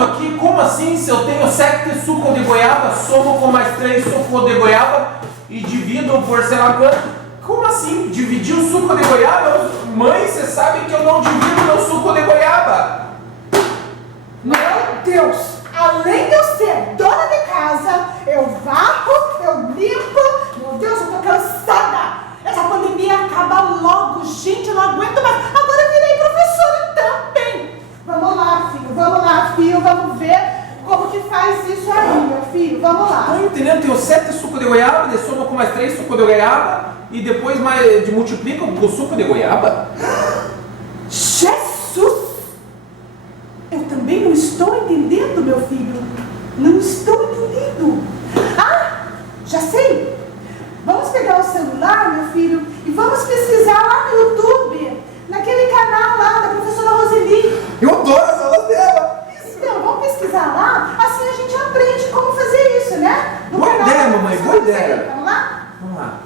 tudo aqui. Como assim? Se eu tenho 7 suco de goiaba, somo com mais 3 suco de goiaba e divido por sei lá quanto. Como assim? Dividir o suco de goiaba? Mãe, você sabe que eu não divido meu suco de goiaba. Meu Deus! Além de eu ser dona de casa, eu varro, eu limpo. Meu Deus, eu tô cansada. Essa pandemia acaba logo, gente, eu não aguento mais. Agora eu virei professora também. Vamos lá, filho, vamos ver como que faz isso aí, meu filho. Vamos lá. Tô entendendo, tenho 7 suco de goiaba, de soma com mais 3 suco de goiaba e depois mais de multiplica o suco de goiaba. Jesus! Eu também não estou entendendo, meu filho. Não estou entendendo. Ah, já sei. Vamos pegar o celular, meu filho, e vamos pesquisar lá no YouTube, naquele canal lá da professora Roseli. Eu adoro as aulas dela. Então, vamos pesquisar lá, assim a gente aprende como fazer isso, né? No Boa canal ideia, da mamãe, professora boa ideia. Roseli. Vamos lá? Vamos lá.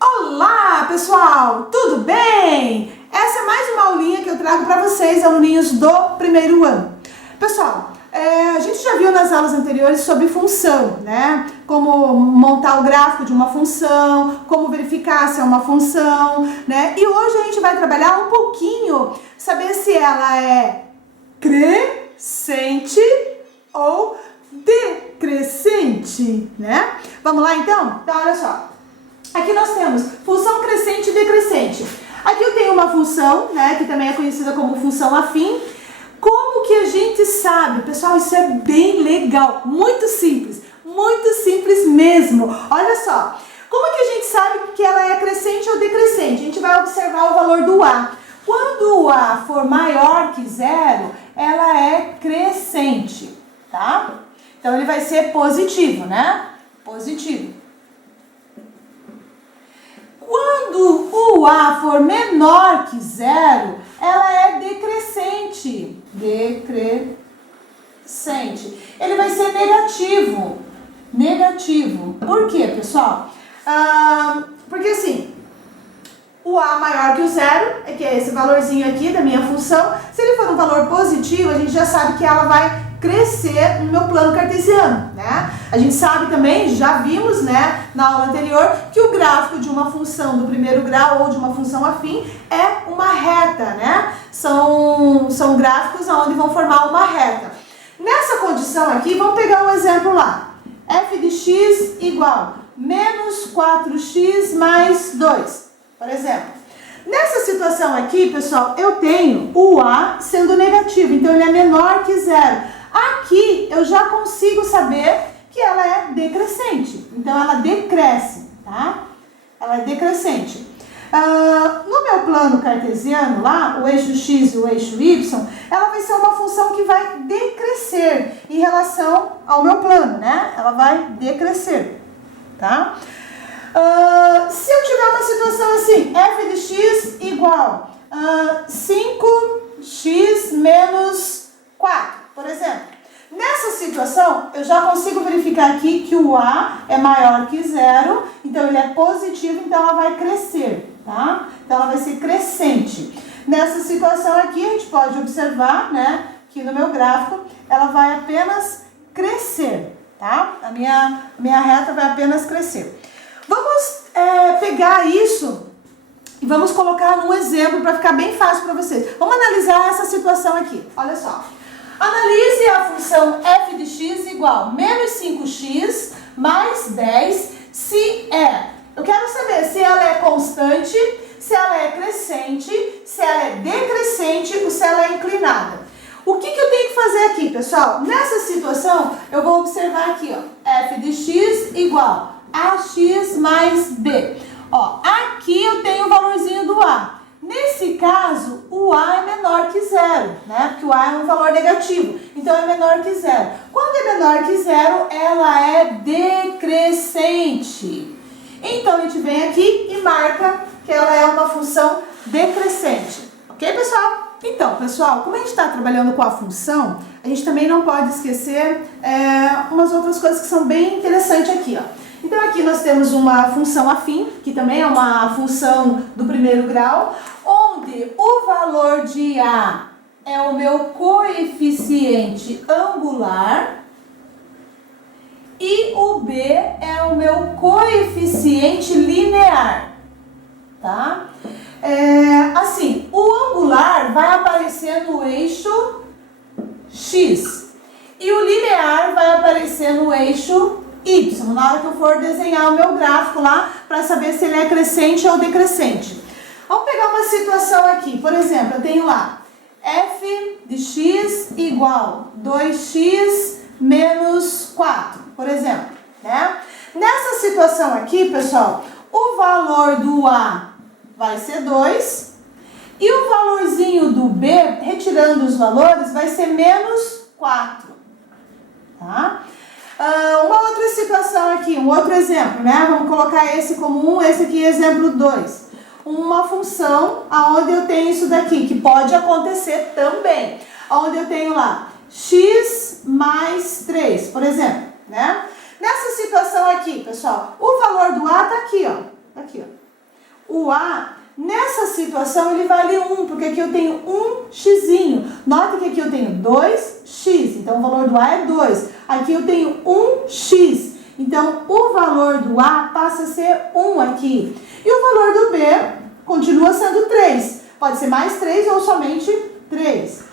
Olá, pessoal! Tudo bem? Essa é mais uma aulinha que eu trago para vocês, aluninhos do primeiro ano. Pessoal, a gente já viu nas aulas anteriores sobre função, né? Como montar o gráfico de uma função, como verificar se é uma função, né? E hoje a gente vai trabalhar um pouquinho, saber se ela é crescente ou decrescente, né? Vamos lá então? Então, olha só. Aqui nós temos função crescente e decrescente. Aqui eu tenho uma função, né, que também é conhecida como função afim. Como que a gente sabe? Pessoal, isso é bem legal, muito simples mesmo. Olha só, como que a gente sabe que ela é crescente ou decrescente? A gente vai observar o valor do A. Quando o A for maior que 0, ela é crescente, tá? Então ele vai ser positivo, né? Positivo. Quando o A for menor que 0, ela é decrescente. Decrescente. Ele vai ser negativo. Negativo. Por quê, pessoal? Porque assim, o A maior que o 0, que é esse valorzinho aqui da minha função, se ele for um valor positivo, a gente já sabe que ela vai crescer no meu plano cartesiano, né? A gente sabe também, já vimos, né, na aula anterior, que o gráfico de uma função do primeiro grau ou de uma função afim é uma reta, né? São gráficos onde vão formar uma reta. Nessa condição aqui, vamos pegar um exemplo lá. F de x igual menos 4x mais 2, por exemplo. Nessa situação aqui, pessoal, eu tenho o A sendo negativo, então ele é menor que 0. Aqui eu já consigo saber que ela é decrescente, então ela decresce, tá? Ela é decrescente. No meu plano cartesiano lá, o eixo x e o eixo y, ela vai ser uma função que vai decrescer em relação ao meu plano, né? Ela vai decrescer, tá? Se eu tiver uma situação assim, f de x igual 5x menos 4, por exemplo. Nessa situação, eu já consigo verificar aqui que o A é maior que 0, então ele é positivo, então ela vai crescer, tá? Então ela vai ser crescente. Nessa situação aqui, a gente pode observar, né, que no meu gráfico, ela vai apenas crescer, tá? A minha reta vai apenas crescer. Vamos pegar isso e vamos colocar num exemplo para ficar bem fácil para vocês. Vamos analisar essa situação aqui. Olha só. Analise a função f de x igual menos 5x mais 10 se eu quero saber se ela é constante, se ela é crescente, se ela é decrescente ou se ela é inclinada. O que eu tenho que fazer aqui, pessoal? Nessa situação, eu vou observar aqui, ó, f de x igual ax mais b. Ó, aqui eu tenho o valorzinho do A. Nesse caso, o A é menor que 0, né? Porque o A é um valor negativo, então é menor que 0. Quando é menor que 0, ela é decrescente. Então, a gente vem aqui e marca que ela é uma função decrescente. Ok, pessoal? Então, pessoal, como a gente está trabalhando com a função, a gente também não pode esquecer umas outras coisas que são bem interessantes aqui, ó. Então aqui nós temos uma função afim, que também é uma função do primeiro grau, onde o valor de A é o meu coeficiente angular e o B é o meu coeficiente linear, tá? Assim, o angular vai aparecer no eixo X e o linear vai aparecer no eixo Y, na hora que eu for desenhar o meu gráfico lá, para saber se ele é crescente ou decrescente. Vamos pegar uma situação aqui, por exemplo, eu tenho lá f de x igual 2x menos 4, por exemplo, né? Nessa situação aqui, pessoal, o valor do A vai ser 2 e o valorzinho do B, retirando os valores, vai ser menos 4, tá? Uma outra situação aqui, um outro exemplo, né? Vamos colocar esse como 1, esse aqui exemplo 2. Uma função onde eu tenho isso daqui, que pode acontecer também. Onde eu tenho lá x mais 3, por exemplo, né? Nessa situação aqui, pessoal, o valor do A tá aqui, ó. Tá aqui, ó. O A, nessa situação, ele vale 1, porque aqui eu tenho um xzinho. Note que aqui eu tenho 2x, então o valor do A é 2. Aqui eu tenho 1x, então o valor do A passa a ser 1 aqui. E o valor do B continua sendo 3. Pode ser mais 3 ou somente 3.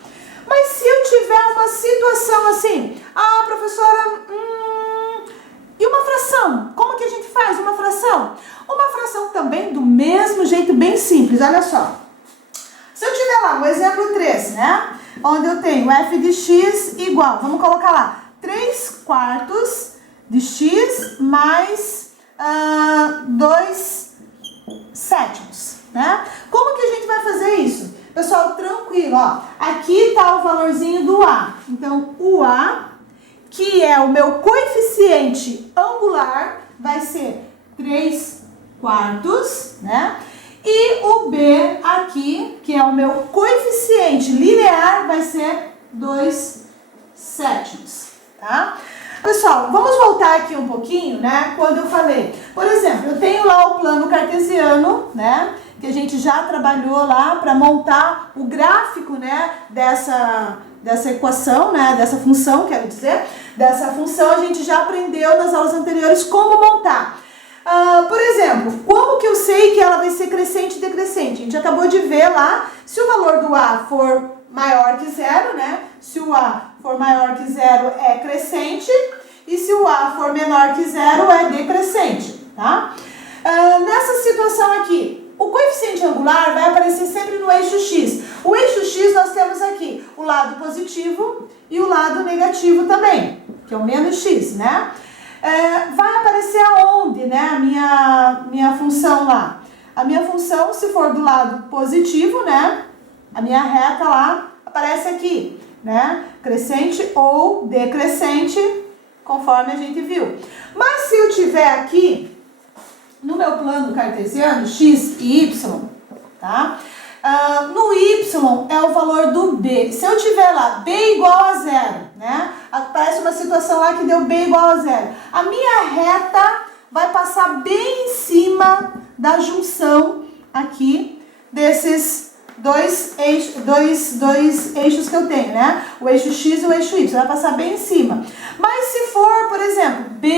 Mas se eu tiver uma situação assim, professora, e uma fração? Como que a gente faz uma fração? Uma fração também do mesmo jeito, bem simples, olha só. Se eu tiver lá o exemplo 3, né? Onde eu tenho f de x igual, vamos colocar lá, 3/4 de x mais 2/7, né? Como que a gente vai fazer isso? Pessoal, tranquilo, ó. Aqui está o valorzinho do A. Então, o A, que é o meu coeficiente angular, vai ser 3/4, né? E o B aqui, que é o meu coeficiente linear, vai ser 2/7, tá? Pessoal, vamos voltar aqui um pouquinho, né? Quando eu falei, por exemplo, eu tenho lá o plano cartesiano, né? Que a gente já trabalhou lá para montar o gráfico, né? Dessa equação, né? Dessa função, quero dizer. Dessa função a gente já aprendeu nas aulas anteriores como montar. Por exemplo, como que eu sei que ela vai ser crescente e decrescente? A gente acabou de ver lá, se o valor do A for maior que 0, né? Se o A for maior que 0 é crescente e se o A for menor que 0 é decrescente, tá? Nessa situação aqui, o coeficiente angular vai aparecer sempre no eixo X. O eixo X nós temos aqui o lado positivo e o lado negativo também, que é o menos X, né? Vai aparecer aonde, né, a minha função lá? A minha função, se for do lado positivo, né, a minha reta lá aparece aqui, né, crescente ou decrescente, conforme a gente viu. Mas se eu tiver aqui, no meu plano cartesiano, x e y, tá? No y é o valor do b. Se eu tiver lá b igual a 0, né? Aparece uma situação lá que deu b igual a 0. A minha reta vai passar bem em cima da junção aqui desses dois eixos que eu tenho, né? O eixo x e o eixo y. Vai passar bem em cima. Mas se for, por exemplo, b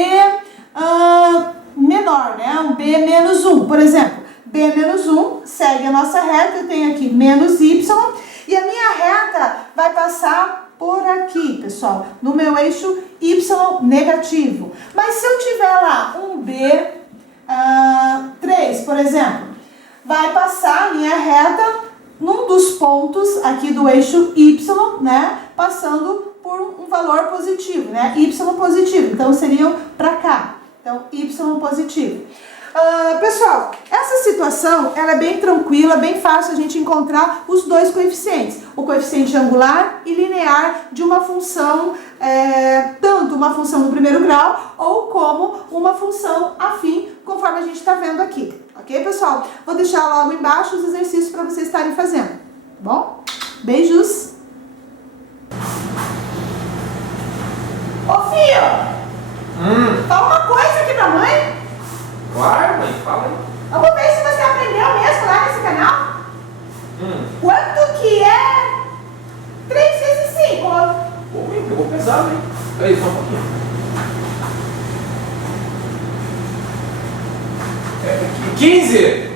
menor, né? Um b menos 1, por exemplo. B menos 1 segue a nossa reta, eu tenho aqui menos y, e a minha reta vai passar por aqui, pessoal, no meu eixo y negativo. Mas se eu tiver lá um B3, por exemplo, vai passar a minha reta num dos pontos aqui do eixo y, né, passando por um valor positivo, né, y positivo, então seriam para cá, então y positivo. Pessoal, essa situação ela é bem tranquila, bem fácil a gente encontrar os dois coeficientes, o coeficiente angular e linear de uma função, tanto uma função do primeiro grau ou como uma função afim, conforme a gente está vendo aqui, ok, pessoal? Vou deixar logo embaixo os exercícios para vocês estarem fazendo, tá bom? Beijos! Ô, filho! Fala uma coisa aqui pra mãe. Claro, mãe, fala aí. Vamos ver se você aprendeu mesmo lá nesse canal. Quanto que é 3 vezes 5? Pô, mãe, pegou pesado, hein? Aí, só um pouquinho. 15!